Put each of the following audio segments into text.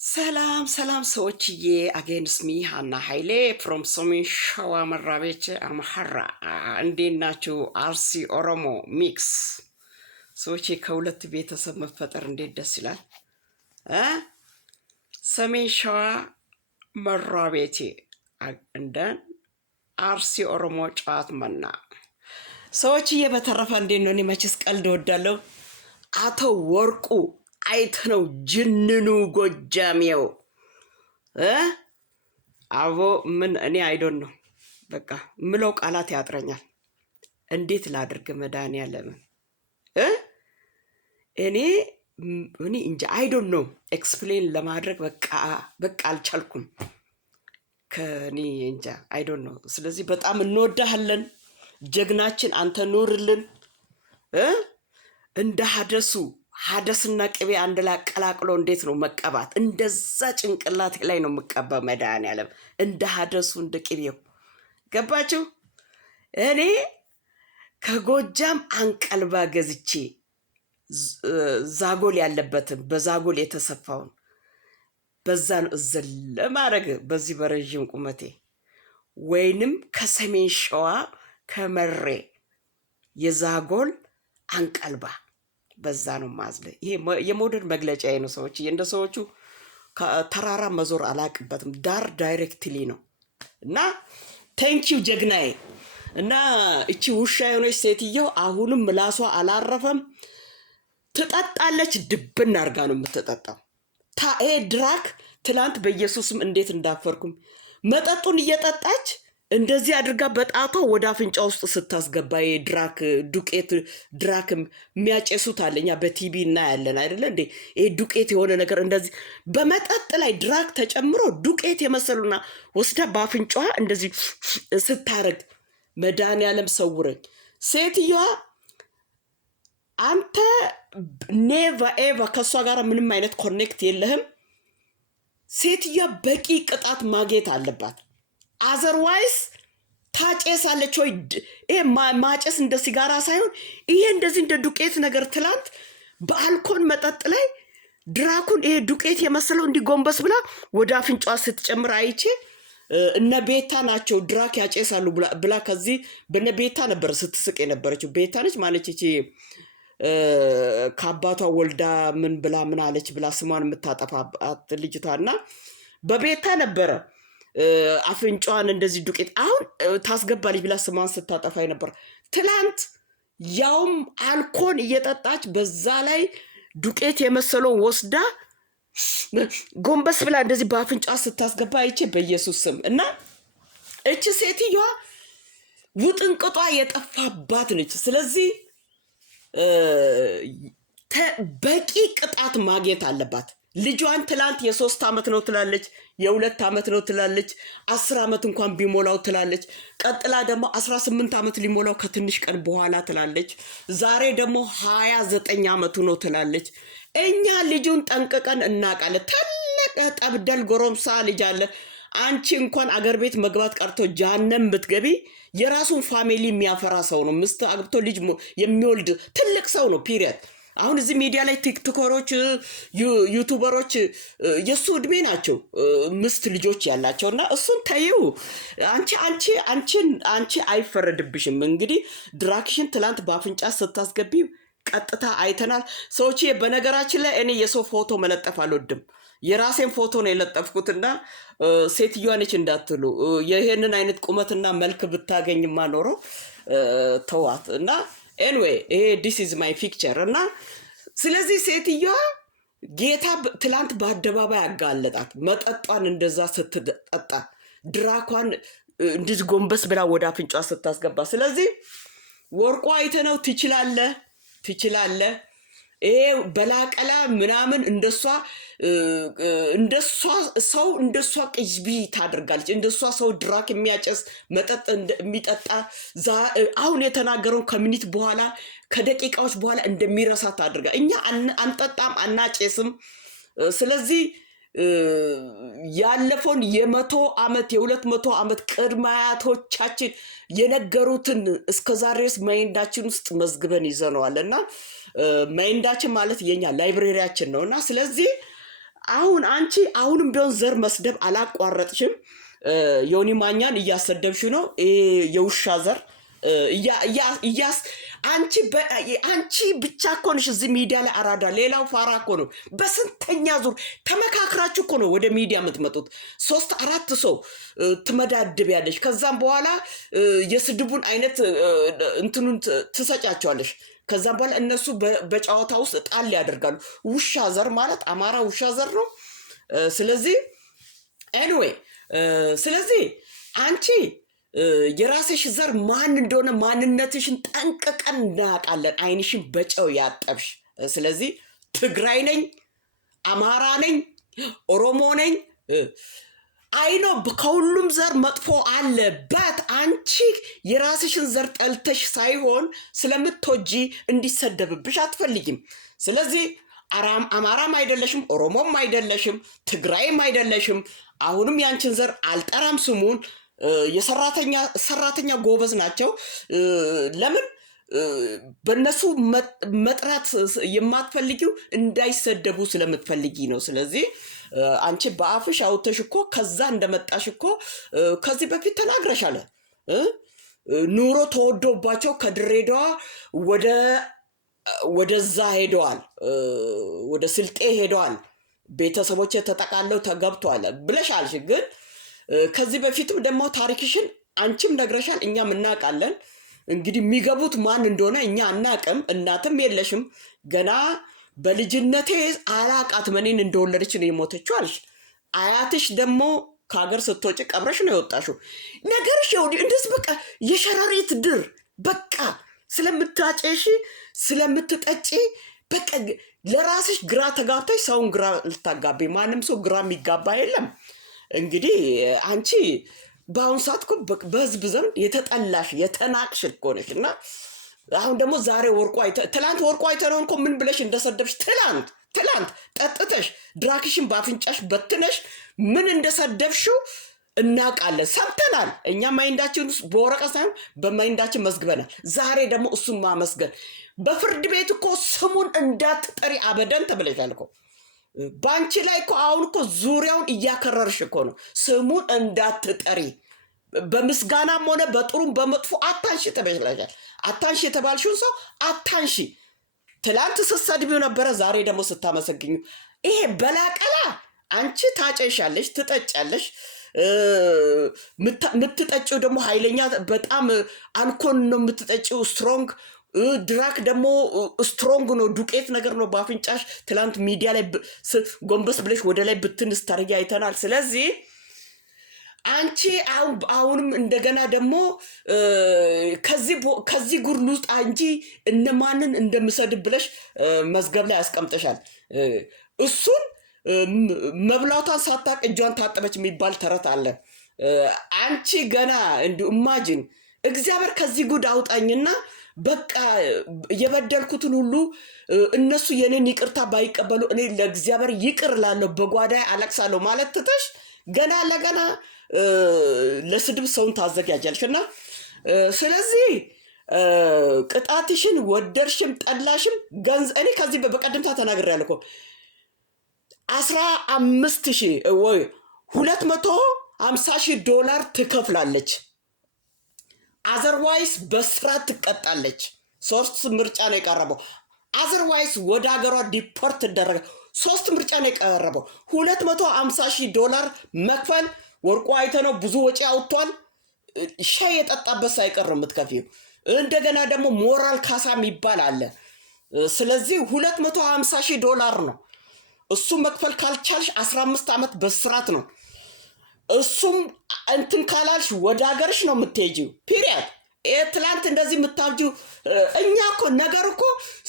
ሰላም ሰላም ሰዎችዬ አጌንስ ሚ ሃና ኃይሌ ፍሮም ሰሜን ሸዋ መራቤች አምሐራ እንዴት ናችሁ? አርሲ ኦሮሞ ሚክስ ሰዎቼ ከሁለት ቤተሰብ መፈጠር እንዴት ደስ ይላል እ ሰሜን ሸዋ መራቤቴ እንደ አርሲ ኦሮሞ ጫት መና ሰዎችዬ በተረፈ እንዴት ነው? እኔ መችስ ቀልድ እወዳለሁ። አቶ ወርቁ አይተነው ጅንኑ ጎጃሚው አቦ ምን እኔ አይዶን ነው በቃ ምለው ቃላት ያጥረኛል። እንዴት ላድርግ መድኃኒዓለም እኔ እንጂ አይዶን ነው ኤክስፕሌን ለማድረግ በቃ አልቻልኩም። ከኔ እንጃ አይዶን ነው። ስለዚህ በጣም እንወዳሃለን ጀግናችን፣ አንተ ኑርልን። እንደ ሀደስና ቅቤ አንድ ላይ ቀላቅሎ እንዴት ነው መቀባት? እንደዛ ጭንቅላት ላይ ነው መቀባ መድኃኒዓለም። እንደ ሀደሱ እንደ ቅቤው ገባችሁ? እኔ ከጎጃም አንቀልባ ገዝቼ ዛጎል ያለበትን በዛጎል የተሰፋውን በዛ ነው እዘል ለማድረግ በዚህ በረዥም ቁመቴ፣ ወይንም ከሰሜን ሸዋ ከመሬ የዛጎል አንቀልባ በዛ ነው ማዝለ። ይሄ የሞደርን መግለጫ ነው ሰዎች። እንደ ሰዎቹ ተራራ መዞር አላቅበትም፣ ዳር ዳይሬክትሊ ነው። እና ቴንኪው ጀግናዬ። እና እቺ ውሻ የሆነች ሴትየው አሁንም ምላሷ አላረፈም፣ ትጠጣለች። ድብን አርጋ ነው የምትጠጣው። ይሄ ድራክ ትላንት በኢየሱስም እንዴት እንዳፈርኩም መጠጡን እየጠጣች እንደዚህ አድርጋ በጣቷ ወደ አፍንጫ ውስጥ ስታስገባ የድራክ ዱቄት ድራክ የሚያጨሱት አለኛ በቲቪ እናያለን አይደለ እንዴ? ይሄ ዱቄት የሆነ ነገር እንደዚህ በመጠጥ ላይ ድራክ ተጨምሮ ዱቄት የመሰሉና ወስዳ በአፍንጫዋ እንደዚህ ስታረግ መድኃኒዓለም ሰውረኝ። ሴትዮዋ አንተ ኔቫ ኤቫ ከእሷ ጋር ምንም አይነት ኮኔክት የለህም። ሴትዮዋ በቂ ቅጣት ማግኘት አለባት። አዘርዋይስ ታጨሳለች ወይ? ይሄ ማጨስ እንደ ሲጋራ ሳይሆን ይሄ እንደዚህ እንደ ዱቄት ነገር ትላንት በአልኮል መጠጥ ላይ ድራኩን ይሄ ዱቄት የመሰለው እንዲጎንበስ ብላ ወደ አፍንጫዋ ስትጨምር አይቼ እነ ቤታ ናቸው ድራክ ያጨሳሉ ብላ ከዚህ በነ ቤታ ነበር ስትስቅ የነበረችው። ቤታ ነች ማለች እቺ ከአባቷ ወልዳ ምን ብላ ምን አለች ብላ ስሟን የምታጠፋት ልጅቷና በቤታ ነበረ አፍንጫዋን እንደዚህ ዱቄት አሁን ታስገባለች ብላ ስሟን ስታጠፋ ነበር ትላንት። ያውም አልኮል እየጠጣች በዛ ላይ ዱቄት የመሰለው ወስዳ ጎንበስ ብላ እንደዚህ በአፍንጫ ስታስገባ አይቼ በኢየሱስ ስም። እና እቺ ሴትዮዋ ውጥንቅጧ የጠፋባት ነች። ስለዚህ በቂ ቅጣት ማግኘት አለባት። ልጇን ትላንት የ3 ዓመት ነው ትላለች፣ የ2 ዓመት ነው ትላለች፣ 10 ዓመት እንኳን ቢሞላው ትላለች። ቀጥላ ደግሞ 18 ዓመት ሊሞላው ከትንሽ ቀን በኋላ ትላለች። ዛሬ ደግሞ 29 ዓመቱ ነው ትላለች። እኛ ልጁን ጠንቅቀን እናውቃለን። ትልቅ ጠብደል ጎረምሳ ልጅ አለ። አንቺ እንኳን አገር ቤት መግባት ቀርቶ ጃነም ብትገቢ የራሱን ፋሚሊ የሚያፈራ ሰው ነው። ምስት አግብቶ ልጅ የሚወልድ ትልቅ ሰው ነው። ፒሪየድ። አሁን እዚህ ሚዲያ ላይ ቲክቶከሮች ዩቱበሮች የሱ እድሜ ናቸው ምስት ልጆች ያላቸውና እሱን ተይው። አንቺ አይፈረድብሽም። እንግዲህ ድራክሽን ትላንት በአፍንጫ ስታስገቢ ቀጥታ አይተናል ሰዎች። በነገራችን ላይ እኔ የሰው ፎቶ መለጠፍ አልወድም። የራሴን ፎቶ ነው የለጠፍኩትና ሴትዮዋ ነች እንዳትሉ። ይሄንን አይነት ቁመትና መልክ ብታገኝማ ኖሮ ተዋት። እና ኤኒዌይ ይሄ ዲስ ኢዝ ማይ ፒክቸር። እና ስለዚህ ሴትዮዋ ጌታ ትላንት በአደባባይ አጋለጣት። መጠጧን እንደዛ ስትጠጣ ድራኳን እንዲህ ጎንበስ ብላ ወደ አፍንጫ ስታስገባ። ስለዚህ ወርቁ አይተነው ትችላለህ። ይሄ በላቀላ ምናምን እንደሷ ሰው እንደሷ ቅጅቢ ታደርጋለች። እንደሷ ሰው ድራክ የሚያጨስ መጠጥ የሚጠጣ አሁን የተናገረውን ከሚኒት በኋላ ከደቂቃዎች በኋላ እንደሚረሳ ታደርጋ። እኛ አንጠጣም አናጨስም። ስለዚህ ያለፈውን የ100 ዓመት የ200 ዓመት ቅድመ አያቶቻችን የነገሩትን እስከዛሬስ ማይንዳችን ውስጥ መዝግበን ይዘነዋልና ማይንዳችን ማለት የኛ ላይብረሪያችን ነውና ስለዚህ አሁን አንቺ አሁንም ቢሆን ዘር መስደብ አላቋረጥሽም። ዮኒ ማኛን እያሰደብሽ ነው። የውሻ ዘር አንቺ ብቻ እኮ ነሽ እዚህ ሚዲያ ላይ አራዳ፣ ሌላው ፋራ እኮ ነው። በስንተኛ ዙር ተመካክራችሁ እኮ ነው ወደ ሚዲያ የምትመጡት። 3-4 ሰው ትመዳድቢያለሽ። ከዛም በኋላ የስድቡን አይነት እንትኑን ትሰጫቸዋለሽ። ከዛም በኋላ እነሱ በጨዋታ ውስጥ ጣል ያደርጋሉ። ውሻ ዘር ማለት አማራ ውሻ ዘር ነው። ስለዚህ ኤኒዌይ ስለዚህ አንቺ የራስሽ ዘር ማን እንደሆነ ማንነትሽን ጠንቅቀን እናውቃለን። አይንሽን በጨው ያጠብሽ። ስለዚህ ትግራይ ነኝ፣ አማራ ነኝ፣ ኦሮሞ ነኝ አይኖ ከሁሉም ዘር መጥፎ አለበት። አንቺ የራስሽን ዘር ጠልተሽ ሳይሆን ስለምትወጂ እንዲሰደብብሽ አትፈልጊም። ስለዚህ አማራም አይደለሽም፣ ኦሮሞም አይደለሽም፣ ትግራይም አይደለሽም። አሁንም ያንቺን ዘር አልጠራም ስሙን። የሰራተኛ ጎበዝ ናቸው። ለምን በእነሱ መጥራት የማትፈልጊው እንዳይሰደቡ ስለምትፈልጊ ነው። ስለዚህ አንቺ በአፍሽ አውጥተሽ እኮ ከዛ እንደመጣሽ እኮ ከዚህ በፊት ተናግረሻል። ኑሮ ተወዶባቸው ከድሬዳዋ ወደዛ ሄደዋል፣ ወደ ስልጤ ሄደዋል፣ ቤተሰቦች ተጠቃለው ተገብተዋል ብለሻልሽ። ግን ከዚህ በፊትም ደግሞ ታሪክሽን አንቺም ነግረሻል፣ እኛም እናውቃለን። እንግዲህ የሚገቡት ማን እንደሆነ እኛ አናቅም። እናትም የለሽም ገና በልጅነቴ አላቃት መኔን እንደወለደች ነው የሞተችው አልሽ። አያትሽ ደግሞ ከሀገር ስትወጪ ቀብረሽ ነው የወጣሽው። ነገርሽ እንደዚህ በቃ የሸረሪት ድር በቃ ስለምታጨሽ ስለምትጠጪ በቃ ለራስሽ ግራ ተጋብተሽ ሰውን ግራ ልታጋቢ። ማንም ሰው ግራ የሚጋባ የለም። እንግዲህ አንቺ በአሁኑ ሰዓት እኮ በህዝብ ዘንድ የተጠላሽ የተናቅሽ እኮ ነሽ። እና አሁን ደግሞ ዛሬ ትላንት ወርቁ አይተነውን እኮ ምን ብለሽ እንደሰደብሽ ትላንት ጠጥተሽ ድራክሽን በአፍንጫሽ በትነሽ ምን እንደሰደብሽው እናውቃለን፣ ሰምተናል። እኛ ማይንዳችን ውስጥ በወረቀት ሳይሆን በማይንዳችን መዝግበናል። ዛሬ ደግሞ እሱን ማመስገን በፍርድ ቤት እኮ ስሙን እንዳትጠሪ አበደን ተብለሻል እኮ። ባንቺ ላይ እኮ አሁን እኮ ዙሪያውን እያከረርሽ እኮ ነው። ስሙን እንዳትጠሪ በምስጋናም ሆነ በጥሩም በመጥፎ አታንሺ ተብለሻል። አታንሺ የተባልሽውን ሰው አታንሺ። ትላንት ስትሰድቢው ነበረ፣ ዛሬ ደግሞ ስታመሰግኙ። ይሄ በላቀላ አንቺ ታጨሻለሽ፣ ትጠጫለሽ። የምትጠጪው ደግሞ ኃይለኛ በጣም አልኮል ነው የምትጠጪው፣ ስትሮንግ ድራክ ደግሞ ስትሮንግ ነው፣ ዱቄት ነገር ነው በአፍንጫሽ። ትላንት ሚዲያ ላይ ጎንበስ ብለሽ ወደ ላይ ብትን ስታደርጊ አይተናል። ስለዚህ አንቺ አሁንም እንደገና ደግሞ ከዚህ ጉድ ውስጥ አንቺ እነማንን እንደምሰድብ ብለሽ መዝገብ ላይ ያስቀምጠሻል። እሱን መብላቷን ሳታቅ እጇን ታጠበች የሚባል ተረት አለ። አንቺ ገና እንዲሁ ኢማጂን እግዚአብሔር ከዚህ ጉድ አውጣኝና በቃ የበደልኩትን ሁሉ እነሱ የኔን ይቅርታ ባይቀበሉ እኔ ለእግዚአብሔር ይቅር ላለሁ በጓዳይ አለቅሳለሁ ማለት ትተሽ ገና ለገና ለስድብ ሰውን ታዘጋጃለሽ። እና ስለዚህ ቅጣትሽን ወደድሽም ጠላሽም እኔ ከዚህ በቀደምታ ተናግሬያለሁ እኮ 15,000 ወይ 250,000 ዶላር ትከፍላለች። አዘርዋይስ በስራት ትቀጣለች። 3 ምርጫ ነው የቀረበው። አዘርዋይስ ወደ ሀገሯ ዲፖርት ትደረገ። 3 ምርጫ ነው የቀረበው። 250,000 ዶላር መክፈል። ወርቁ አይተነው ብዙ ወጪ አውጥቷል። ሻይ የጠጣበት ሳይቀር የምትከፊው። እንደገና ደግሞ ሞራል ካሳ የሚባል አለ። ስለዚህ 250,000 ዶላር ነው። እሱ መክፈል ካልቻልሽ 15 ዓመት በስራት ነው። እሱም እንትን ካላልሽ ወደ ሀገርሽ ነው የምትሄጂው። ፒሪያድ። ትላንት እንደዚህ የምታብጂው እኛ እኮ ነገር እኮ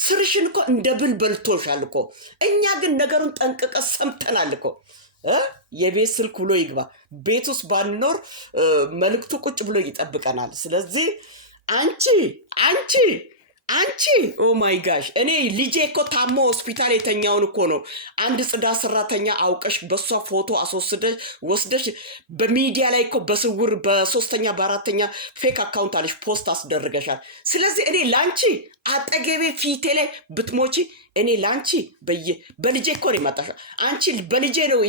ስርሽን እኮ እንደ ብል በልቶሻል እኮ። እኛ ግን ነገሩን ጠንቅቀ ሰምተናል እኮ። የቤት ስልክ ብሎ ይግባ። ቤት ውስጥ ባንኖር መልእክቱ ቁጭ ብሎ ይጠብቀናል። ስለዚህ አንቺ አንቺ ኦ ማይ ጋሽ እኔ ልጄ እኮ ታሞ ሆስፒታል የተኛውን እኮ ነው አንድ ጽዳት ሰራተኛ አውቀሽ በሷ ፎቶ አስወስደሽ ወስደሽ በሚዲያ ላይ እኮ በስውር በሶስተኛ በአራተኛ ፌክ አካውንት አለሽ ፖስት አስደርገሻል። ስለዚህ እኔ ላንቺ አጠገቤ ፊቴ ላይ ብትሞቺ እኔ ላንቺ በልጄ እኮ ነው የማጣሻ አንቺ በልጄ ነው